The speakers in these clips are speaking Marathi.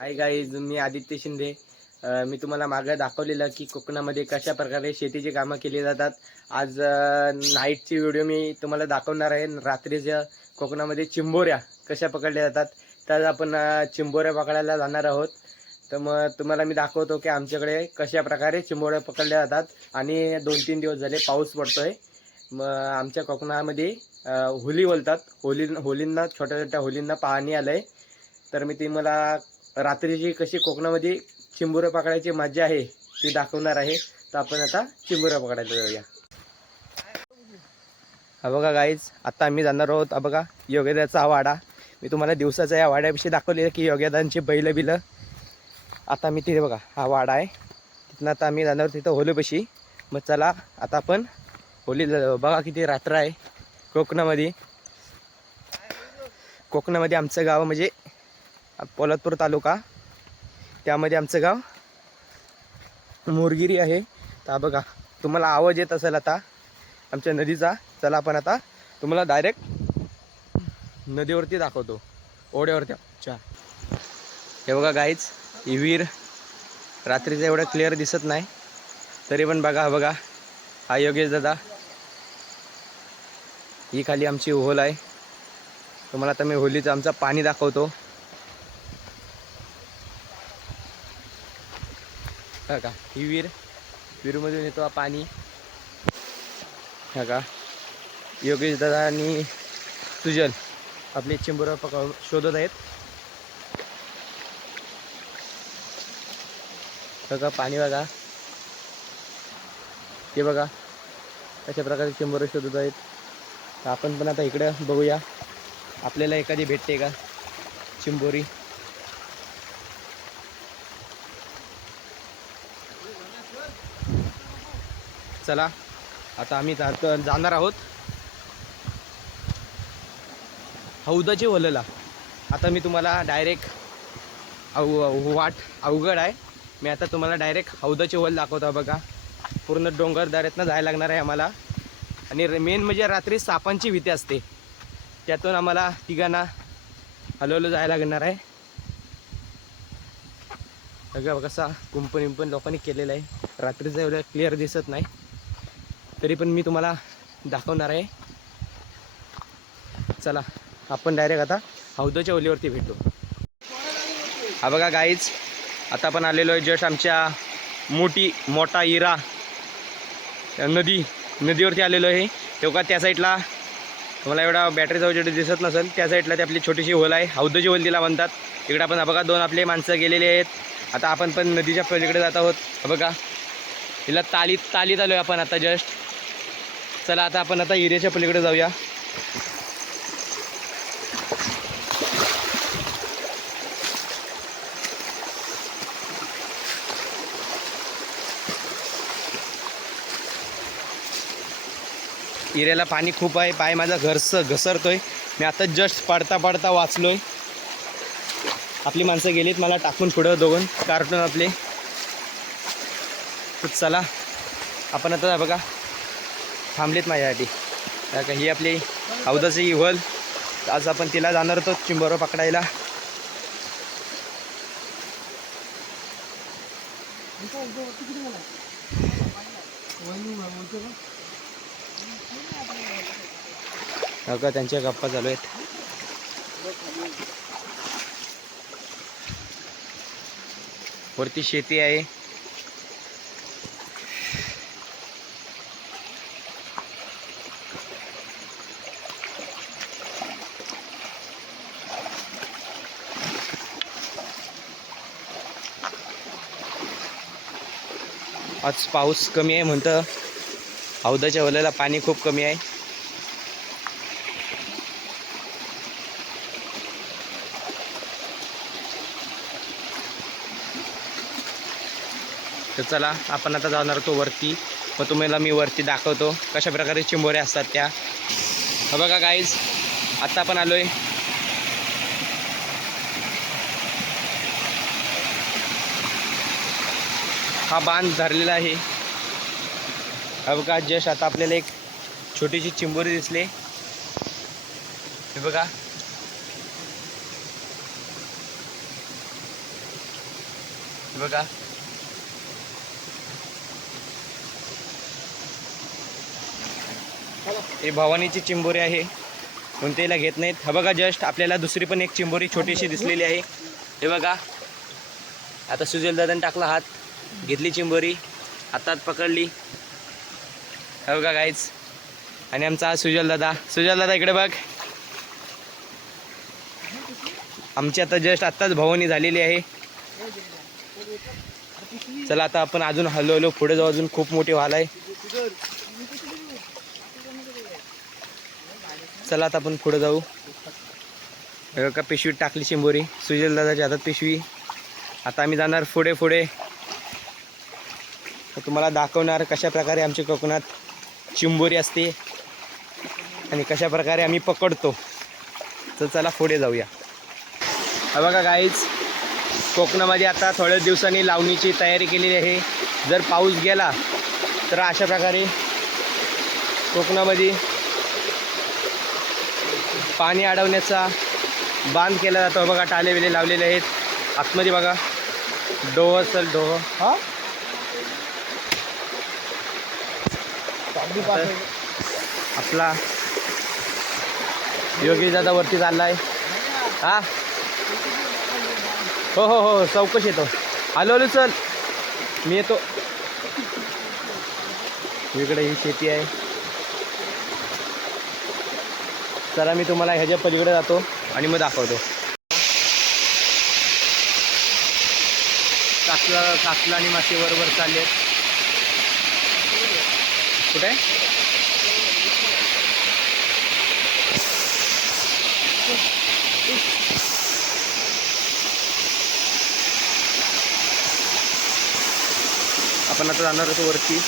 हाय गाईज, मी आदित्य शिंदे. मी तुम्हाला मागे दाखवलेलं की कोकणामध्ये कशा प्रकारे शेतीची कामं केली जातात. आज नाईटची व्हिडिओ मी तुम्हाला दाखवणार आहे. रात्रीच्या कोकणामध्ये चिंबोऱ्या कशा पकडल्या जातात. तर आपण चिंबोऱ्या पकडायला जाणार आहोत. तर मग तुम्हाला मी दाखवतो की आमच्याकडे कशा प्रकारे चिंबोऱ्या पकडल्या जातात. आणि 2-3 दिवस झाले पाऊस पडतोय. मग आमच्या कोकणामध्ये होली बोलतात. होलींना छोट्या छोट्या होलींना पाणी आलंय. तर मी तुम्हाला रात्रीची कशी कोकणामध्ये चिंबोऱ्या पकडायची मजा आहे ती दाखवणार आहे. तर आपण आता चिंबोऱ्या पकडायला जाऊया. हा बघा गाईज, आता आम्ही जाणार आहोत. हा बघा योग्यदाचा हा वाडा. मी तुम्हाला दिवसाचा या वाड्याविषयी दाखवलेलं की योग्यदांची बैल बिलं. आता मी तिथे बघा हा वाडा आहे. तिथनं आता आम्ही जाणार तिथं होलीपाशी. मग चला आता आपण होलीला जाऊ. बघा किती रात्र आहे कोकणामध्ये. कोकणामध्ये आमचं गाव म्हणजे पोलादपूर तालुका, त्यामध्ये आमचं गाव मोरगिरी आहे. तर बघा तुम्हाला आवाज येत असेल आता आमच्या नदीचा. चला आपण आता तुम्हाला डायरेक्ट नदीवरती दाखवतो, ओढ्यावरती. अच्छा, हे बघा गाईज, ही विहीर रात्रीचं एवढं क्लिअर दिसत नाही तरी पण बघा. बघा हा योगेश दादा. ही खाली आमची होल आहे. तुम्हाला आता मी होलीचं आमचं पाणी दाखवतो. हा का, ही विहीरमधून येतो हा पाणी. हा का, योगेश दादा आणि सुजल आपले चिंबोऱ्या शोधत आहेत. बघा पाणी, बघा ते बघा अशा प्रकारे चिंबोऱ्या शोधत आहेत. तर आपण पण आता इकडे बघूया आपल्याला एखादी भेटते का चिंबोरी. चला आता आम्ही जाणार आहोत हौदाची वलला. आता मी तुम्हाला डायरेक्ट वाट अवघड आहे. मी आता तुम्हाला डायरेक्ट हौदाची वल दाखवतो. बघा पूर्ण डोंगरदऱ्यातनं जायला लागणार आहे आम्हाला. आणि मेन म्हणजे रात्री सापांची भीती असते, त्यातून आम्हाला तिघांना हलवलं जायला लागणार आहे. बघा कसा कुंपण लोकांनी केलेलं आहे. रात्रीचं एवढं क्लिअर दिसत नाही तरी पण मी तुम्हाला दाखवणार आहे. चला आपण डायरेक्ट आता हौदाच्या ओलीवरती भेटू. हा बघा गाईज, आता आपण आलेलो आहे जस्ट आमच्या मोठा इरा नदीवरती आलेलो आहे. तेव्हा त्या साईडला मला एवढा बॅटरीचा उजेड दिसत नसेल, त्या साईडला ती आपली छोटीशी होल आहे. हौदाची होल तिला म्हणतात. इकडे आपण बघा 2 आपले माणसं गेलेले आहेत. आता आपण पण नदीच्या पलीकडे जात आहोत. बघा हिला तालीत आलो आहे आपण आता जस्ट. चला आता आपण आता इरेच्या पलीकडे जाऊया. इरेला पाणी खूप आहे. पाय माझा घसरतोय. मी आता जस्ट पडता वाचलोय. आपली माणसं गेलीत मला टाकून पुढं 2 कार्टून आपले. चला आपण आता बघा थांबलेत माझ्यासाठी. ही आपली हौदाची वल. आज आपण तिला जाणार होतो चिंबोऱ्या पकडायला. बघा त्यांच्या गप्पा चालू आहेत. वरती शेती आहे. आज पाऊस कमी आहे म्हणतं. हौदाच्या वल्याला पाणी खूप कमी आहे. तर चला आपण आता जाणार होतो वरती. मग तुम्हाला मी वरती दाखवतो कशा प्रकारे चिंबोऱ्या असतात त्या. बघा गाईज, आता आपण आलोय हा बांध धरलेला आहे. बघा जस्ट आता आपल्याला एक छोटीशी चिंबोरी दिसली. हे बघा बघा हे भवानीची चिंबोरी आहे, कोणत्याला घेत नाहीत. हा बघा जस्ट आपल्याला दुसरी पण एक चिंबोरी छोटीशी दिसलेली आहे. हे बघा आता सुजल दादाने टाकला हात, घेतली चिंबोरी, हातात पकडली. हे बघा गाईज, आणि आमचा सुजल दादा इकडे बघ. आमची आता जस्ट आत्ताच भवानी झालेली आहे. चला आता आपण अजून हळूहळू पुढे जाऊ, अजून खूप मोठी व्हाल आहे. चला आता आपण पुढे जाऊ. का पिशवीत टाकली चिंबोरी, सुजल दादाच्या हातात पिशवी. आता आम्ही जाणार पुढे पुढे, तुम्हाला दाखवणार कशा प्रकारे आमच्या कोकणात चिंबोरी असते आणि कशा प्रकारे आम्ही पकडतो. तर चला पुढे जाऊया. हा बघा गाईज, कोकणामध्ये आता थोड्या दिवसांनी लावणीची तयारी केलेली आहे. जर पाऊस गेला तर अशा प्रकारे कोकणामध्ये पाणी अडवण्याचा बांध केला जातो. बघा टाले वेले लावलेले आहेत. आतमध्ये बघा डोह असेल, डोह हा आपला योगेश दादा वरती चाललाय. हा हो हो हो, चौकश येतो. आलो चल, मी येतो. इकडे ही शेती आहे. चला मी तुम्हाला ह्याच्या पलीकडे जातो आणि मग दाखवतो. कासला आणि मासे वर चालले. कुठे आपण आता जाणार होतो वरती.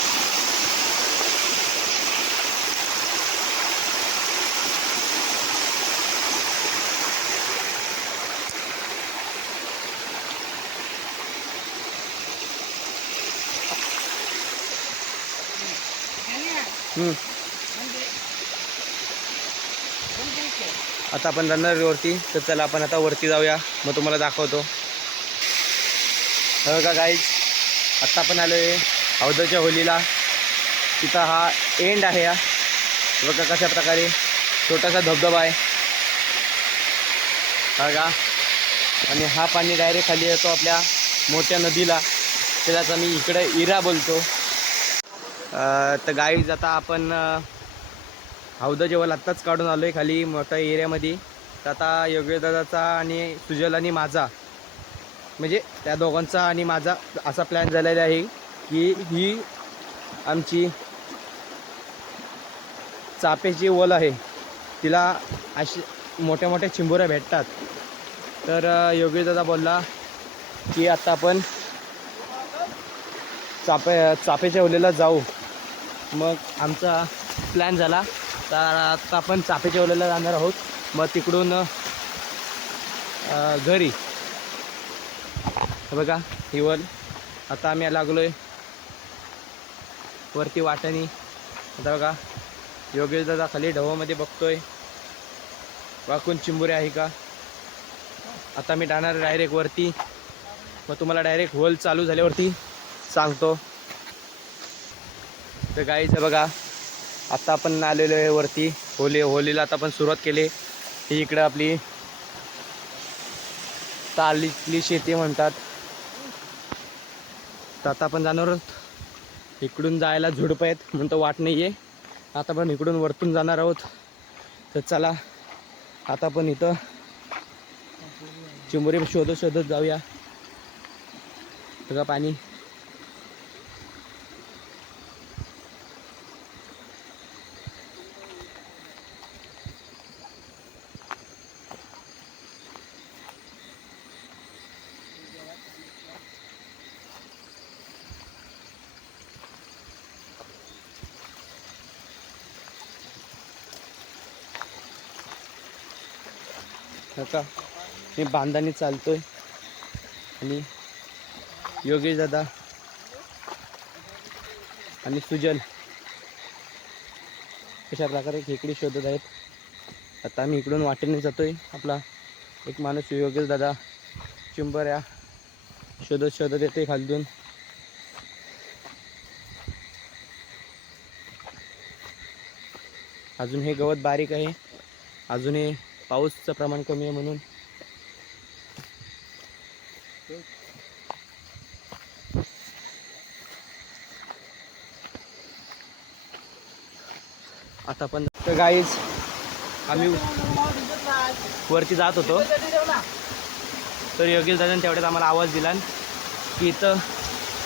आता आपण जाणार वरती. तर चला आपण आता वरती जाऊया, मग तुम्हाला दाखवतो. बघा गाईज, आत्ता आपण आलो आहे हौदाच्या होलीला. तिथं हा एंड आहे. हा बघा कशा प्रकारे छोटासा धबधबा आहे बघा, आणि हा पाणी डायरेक्ट खाली येतो आपल्या मोठ्या नदीला. त्यालाच आम्ही इकडे इरा बोलतो. तर गाईज आता आपण हौदा जेवळ आत्ताच काढून आलो आहे खाली मोठ्या एरियामध्ये. तर आता योगेश दादाचा आणि सुजल आणि माझा, म्हणजे त्या दोघांचा आणि माझा असा प्लॅन झालेला आहे की ही आमची चापेची वल आहे, तिला अशी मोठ्या मोठ्या चिंबोऱ्या भेटतात. तर योगेश दादा बोलला की आता आपण चापेच्या वलेला जाऊ. मग आमचा प्लॅन झाला. तर आता आपण चापेच्या वलेला जाणार आहोत. मग तिकडून घरी. बघा ही वल. आता आम्ही लागलो आहे वरती वाटानी. आता बघा योगेश दादा खाली ढवामध्ये बघतोय वाकून चिंबोरी आहे का. आता मी जाणार डायरेक्ट वरती. मग तुम्हाला डायरेक्ट होल चालू झाल्यावरती सांगतो. तर गाईच बघा आता आपण आलेलो आहे वरती. होलीला आता आपण सुरुवात केली. ही इकडं आपली तालीतली शेती म्हणतात. तर आता आपण जाणार आहोत. इकडून जायला झुडपं आहेत म्हणून तो वाट नाही आहे. आता आपण इकडून वरतून जाणार आहोत. तर चला आता आपण इथं चिंबोरी शोधत जाऊया. बघा पाणी. का मी बांधाने चालतोय आणि योगेश दादा आणि सुजल अशा प्रकारे खेकडी शोधत आहेत. आता आम्ही इकडून वाटेने जातोय. आपला एक माणूस योगेश दादा चिंबऱ्या शोधत शोधत येते खालून. अजून हे गवत बारीक आहे, अजून हे पाऊसचं प्रमाण कमी आहे म्हणून. आता पण तर गाईज आम्ही वरती जात होतो, तर योगेश दादाने तेवढ्यात आम्हाला आवाज दिला की इथं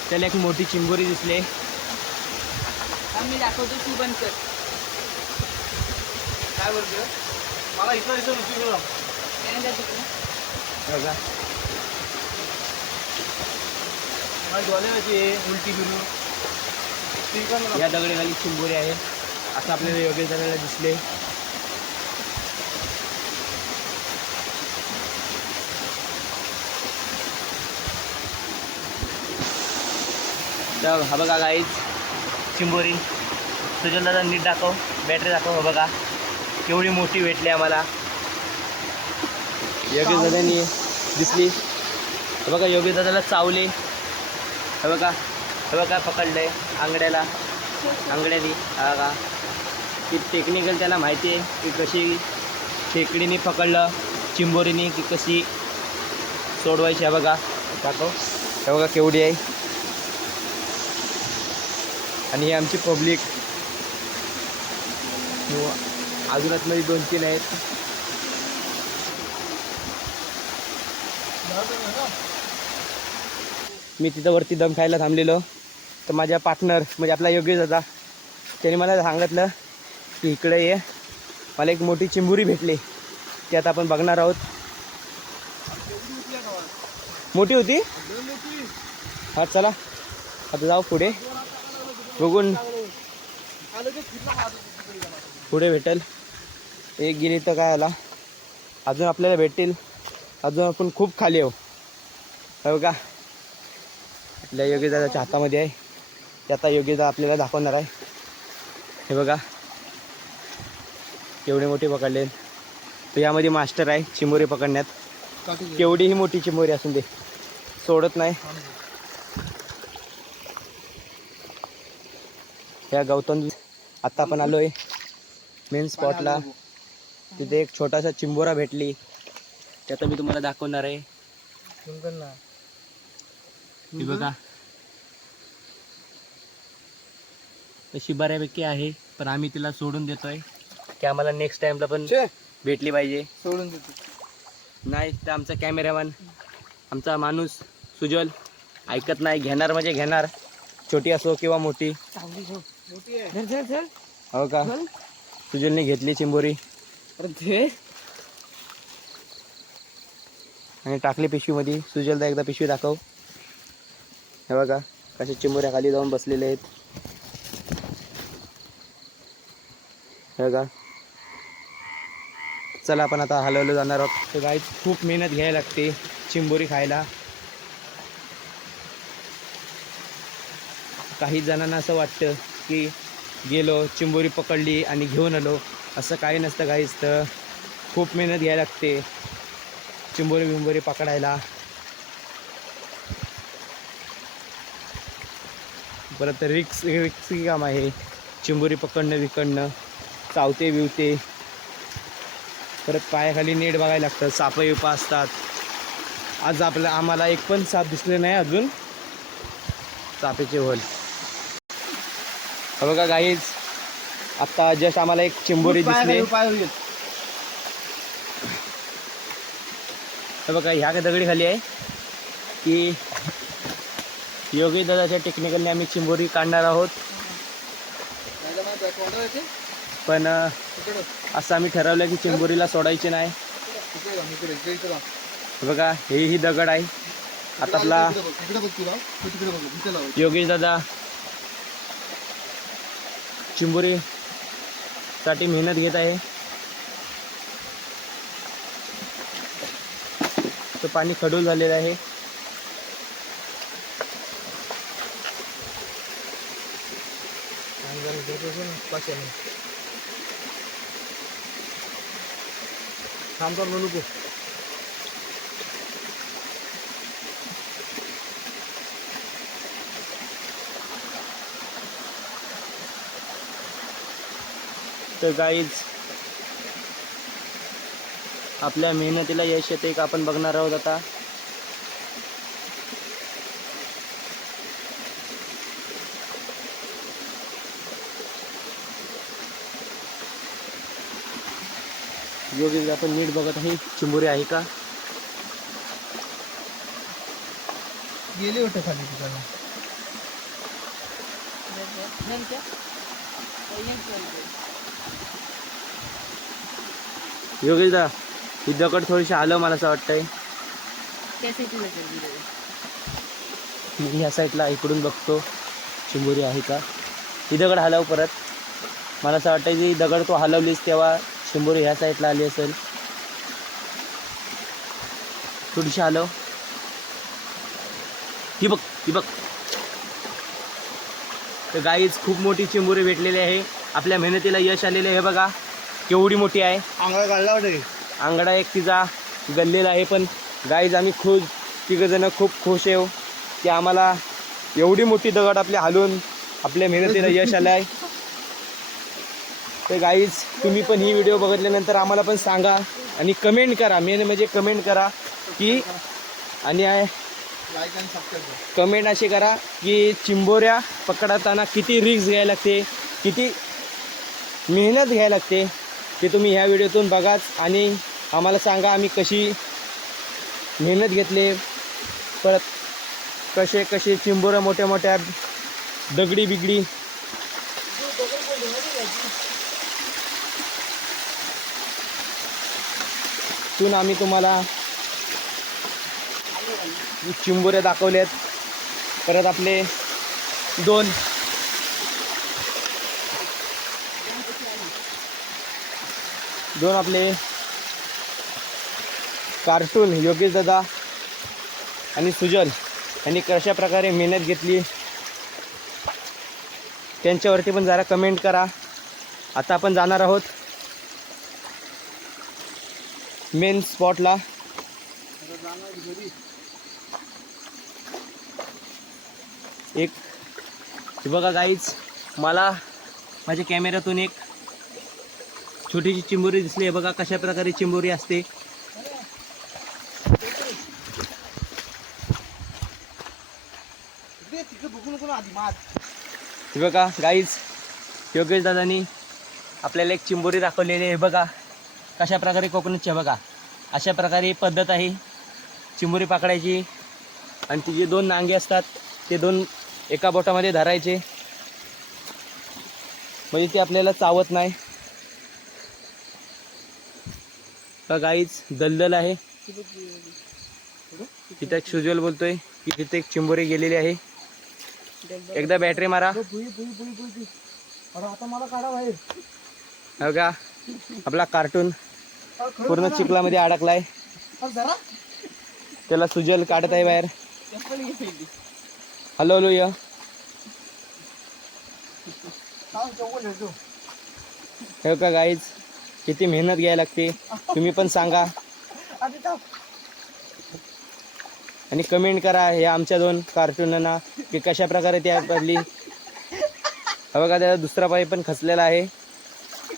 त्याला एक मोठी चिंबोरी दिसली. आम्ही दाखवतो, तू बंद कर. काय बोलतो मला इथं इथं बघा उलटी फिरून या दगडीखाली चिंबोरी आहे असं आपल्याला योगेश दादाला दिसले. तर हा बघा गाईज चिंबोरी. सुजल दादा नीट दाखव, बॅटरी दाखव. हा बघा केवढी मोठी भेटली आम्हाला, योगेश दादानी दिसली. हे बघा योगेश दादाला चावले. हे बघा पकडलंय आंगड्याला, आंगड्यानी. हा का की टेक्निकल त्यांना माहिती आहे की कशी खेकडीने पकडलं चिंबोरीने की कशी सोडवायची. हा बघा दाखव, हे बघा केवढी आहे. आणि ही आमची पब्लिक, अजून आतमध्ये 2-3 आहेत. मी तिथं वरती दम खायला थांबलेलो, तर माझ्या पार्टनर म्हणजे आपला योगेश दादा त्याने मला सांगितलं की इकडे ये, मला एक मोठी चिंबोरी भेटली, ती आता आपण बघणार आहोत. मोठी होती. हा चला आता जाऊ पुढे, बघून पुढे भेटेल. एक गिरी तर काय आला, अजून आपल्याला भेटतील. अजून आपण खूप खाली आहो. हे बघा आपल्या योगेश दादाच्या हातामध्ये आहे, ते आता योगेश दादा आपल्याला दाखवणार आहे. हे बघा केवढे मोठे पकडले. तो यामध्ये मास्टर आहे चिंबोरी पकडण्यात. केवढीही मोठी चिंबोरी असून दे सोडत नाही. या गौतम आत्ता आपण आलो आहे मेन स्पॉटला. तिथे एक छोटासा चिंबोरा भेटली, ते आता मी तुम्हाला दाखवणार आहे. हे बघा तशी बऱ्यापैकी आहे, पण आम्ही तिला सोडून देतोय की आम्हाला नेक्स्ट टाइमला पण भेटली पाहिजे. सोडून देतो नाही तर आमचा कॅमेरामॅन, आमचा माणूस सुजल ऐकत नाही. घेणार म्हणजे घेणार, छोटी असो किंवा मोठी. हो का सुजलने घेतली चिंबोरी आणि टाकली पिशवीमध्ये. सुजलदा एकदा पिशवी दाखव. हे बघा कशा चिंबोऱ्या खाली जाऊन बसलेले आहेत. हे बघा चला आपण आता हलवलं जाणार आहोत. तर गाईज खूप मेहनत घ्यायला लागते चिंबोरी खायला. काही जणांना असं वाटतं की गेलो चिंबोरी पकडली आणि घेऊन आलो, असं काही नसतं गाईज. तर खूप मेहनत घ्यायला लागते चिंबोरी पकडायला. परत रिक्स काम आहे चिंबोरी पकडणं विकडणं, चावते बिवते. परत पायाखाली नेट बघायला लागतं, साप विपा असतात. आज आम्हाला एक पण साप दिसले नाही अजून, सापेचे होल. बघा गाईज आत्ता जस्ट आम्हाला एक चिंबोरी दिसली. बघा ह्या दगडी खाली आहे की योगेश दादाच्या टेक्निकलने आम्ही चिंबोरी काढणार आहोत. पण असं आम्ही ठरवलं की चिंबोरीला सोडायची नाही. बघा ही दगड आहे. आता आपला योगेश दादा चिंबोरीसाठी मेहनत घेत आहे. तो पाणी खडूल झालेलं आहे. तर गाईज आपल्या मेहनतीला यश येते का आपण बघणार आहोत आता. योगेश आपण नीट बघत आहे चिंबोरी आहे का. गेले होते खाली तिकडे. योगेश दा ही दगड थोडीशी आलं मला असं वाटतंय. मी ह्या साईडला इकडून बघतो चिंबोरी आहे का. ही दगड हलव परत. मला असं वाटतं की दगड तो हलवलीस तेव्हा चिंबोरी ह्या साईडला आली असेल. थोडीशी हलव. ही बघ ही बघ. तर गाईज खूप मोठी चिंबोरी भेटलेली आहे. आपल्या मेहनतीला यश आलेले आहे. बघा केवढी मोठी आहे. आंगळा काढला होते. अंगडा एक तिचा गल्लेला आहे. पण गाईज आम्ही तिघंजणं खूप खुश आहे की आम्हाला एवढी मोठी दगड आपल्या हलवून आपल्या मेहनतीला यश आलं आहे. तर गाईज तुम्ही पण ही व्हिडिओ बघितल्यानंतर आम्हाला पण सांगा आणि कमेंट करा. मेन म्हणजे कमेंट करा की आणि कमेंट अशी करा की चिंबोऱ्या पकडताना किती रिस्क घ्यायला लागते, किती मेहनत घ्यायला लागते ते तुम्ही ह्या व्हिडिओतून बघाच आणि आम्हाला सांगा आम्ही कशी मेहनत घेतले, परत कसे चिंबोऱ्या मोठ्या मोठ्या दगडी बिगडी तून आम्ही तुम्हाला चिंबोऱ्या दाखवल्यात. परत आपले दोन आपले कार्टून योगेश दादा आणि सुजल यांनी कशा प्रकारे मेहनत घेतली त्यांच्यावरती पण जरा कमेंट करा. आता आपण जाणार आहोत मेन स्पॉटला. एक बघा गाईज मला माझ्या कॅमेऱ्यातून एक छोटीशी चिंबोरी दिसली आहे. बघा कशा प्रकारे चिंबोरी असते. बघा गाईज योगेश दादानी आपल्याला एक चिंबोरी दाखवलेली आहे. बघा कशा प्रकारे कोकोनटची आहे. बघा अशा प्रकारे पद्धत आहे चिंबोरी पकडायची. आणि तिचे दोन नांगे असतात ते दोन एका बोटामध्ये धरायचे म्हणजे ते आपल्याला चावत नाही. का गाईज दलदल आहे. तिथे एक सुजल बोलतोय की तिथे एक चिंबोरी गेलेली आहे. एकदा बॅटरी मारा. आता मला काढा बाहेर. हो का आपला कार्टून पूर्ण चिखलामध्ये अडकलाय. त्याला सुजल काढत आहे बाहेर. हॅलो य हो का गाईज किती मेहनत घ्यायला लागते तुम्ही पण सांगा आणि कमेंट करा हे आमच्या दोन कार्टूनना की कशा प्रकारे त्या पडली. बघा त्याला दुसरा पाय पण खचलेला आहे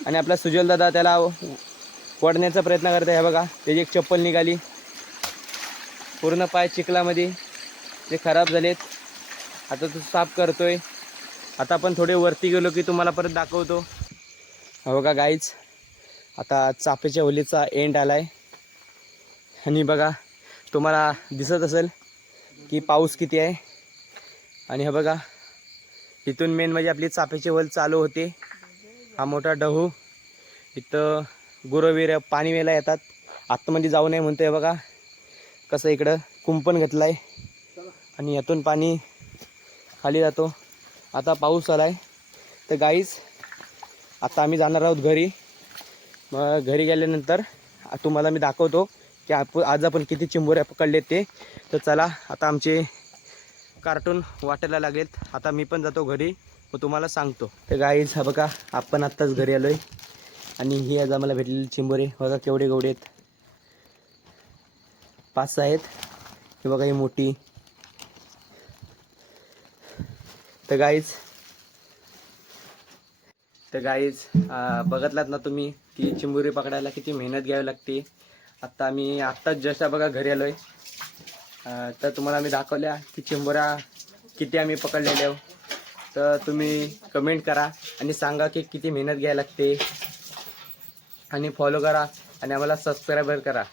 आणि आपला सुजल दादा त्याला ओढण्याचा प्रयत्न करत आहे. बघा त्याची एक चप्पल निघाली. पूर्ण पाय चिखलामध्ये ते खराब झालेत. आता तो साफ करतोय. आता आपण थोडे वरती गेलो की तुम्हाला परत दाखवतो. बघा गाईज आता चापेच्या होलीचा एंड आलाय आणि बघा तुम्हाला दिसत असेल की पाऊस किती आहे. आणि हे बघा इथून मेन म्हणजे आपली चापेची होल चालू होते. हा मोठा डहू इथं गुरवीर पाणी वेला येतात. आतमध्ये जाऊ नये म्हणतोय. बघा कसं इकडं कुंपण घेतलं आहे आणि यातून पाणी खाली जातो. आता पाऊस आला आहे. तर गाईज आता आम्ही जाणार आहोत घरी. मग घरी गेल्यानंतर तुम्हाला मी दाखवतो की आज आपण किती चिंबोऱ्या पकडलेत ते. तर चला आता आमचे कार्टून वाटायला लागेल. आता मी पण जातो घरी मग तुम्हाला सांगतो. तर गाईज हा बघा आपण आत्ताच घरी आलो आहे आणि ही आज आम्हाला भेटलेली चिंबोरे बघा केवढे केवढे आहेत. 5-6 आहेत. हे बघा ही मोठी. तर तर गाईज बघितलात ना तुम्ही की चिंबोरी पकडायला किती मेहनत घ्यावी लागते. आत्ताच जस्ट बघा घरी आलोय. तर तुम्हाला आम्ही दाखवल्या की चिंबोऱ्या किती आम्ही पकडलेले आहोत. तर तुम्ही कमेंट करा आणि सांगा की किती मेहनत घ्यायला लागते आणि फॉलो करा आणि आम्हाला सबस्क्राईबर करा.